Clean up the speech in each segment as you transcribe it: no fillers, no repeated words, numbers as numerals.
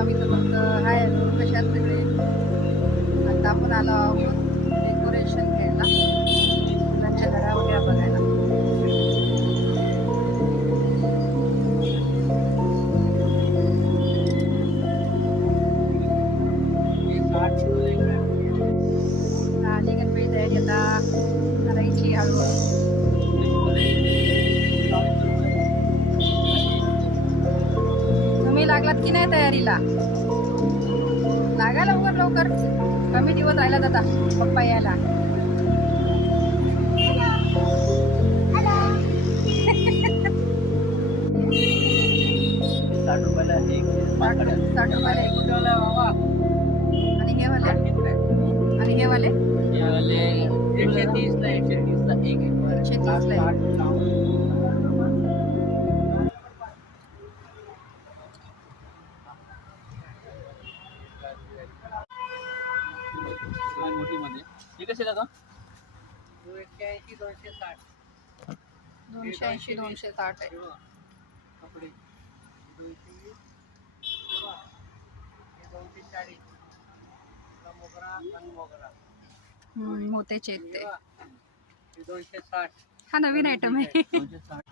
आम्ही तर फक्त हाय कशात सगळे. आता आपण आलो आहोत डेकोरेशन घ्यायला, फुलांच्या घड्या वगैरे बघायला. आली गणपती तयारी आता करायची हळूहळू. तुम्ही लागलात की नाही तयारीला? लागा लवकर लवकर, कमी दिवस राहिला आता पप्पा यायला. ₹60 एक 60 रुपयाला एक. आणि हे वाले, आणि हे वाले ये वाले 130 ला एक 130 ला एक. मोठी मध्ये हे कसे का 280 260 आहे. कपडे 240 मोत्याचे आहेत ते. 260 हा नवीन आयटम आहे. 260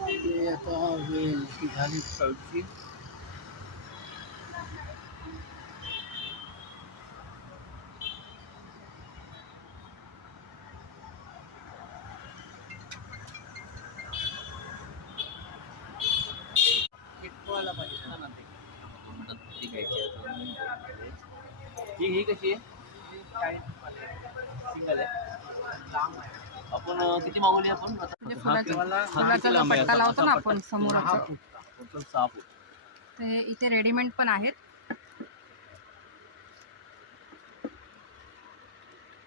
हे आता हे झाली खाऊची. ही कशी आहे? सिंगल आहे. आपण किती मागवली आपण? म्हणजे फुलाचा जो पट्टा लावतो ना आपण समोरचा, 6 फूट. ते इथे रेडीमेड पण आहेत.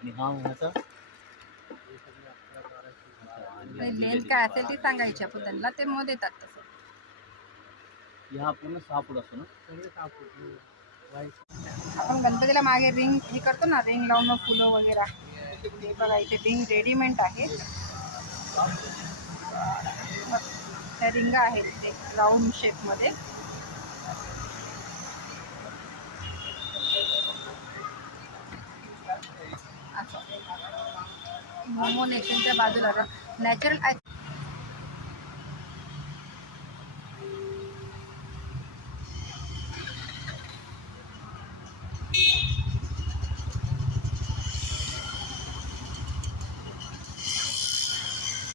आणि हा ह्याचा लेंथ काय असेल ती सांगायची आपण त्यांना, ते मग देतात तसं. हा पूर्ण 6 फूट असतो ना? आपण गणपतीला मागे रिंग हे करतो ना, रिंग लावून मग फुलं वगैरे, ते बघा इथे रिंग रेडीमेड आहे. त्या रिंगा आहेत इथे राऊंड शेपमध्ये. मोमो नेशनच्या बाजूला नॅचरल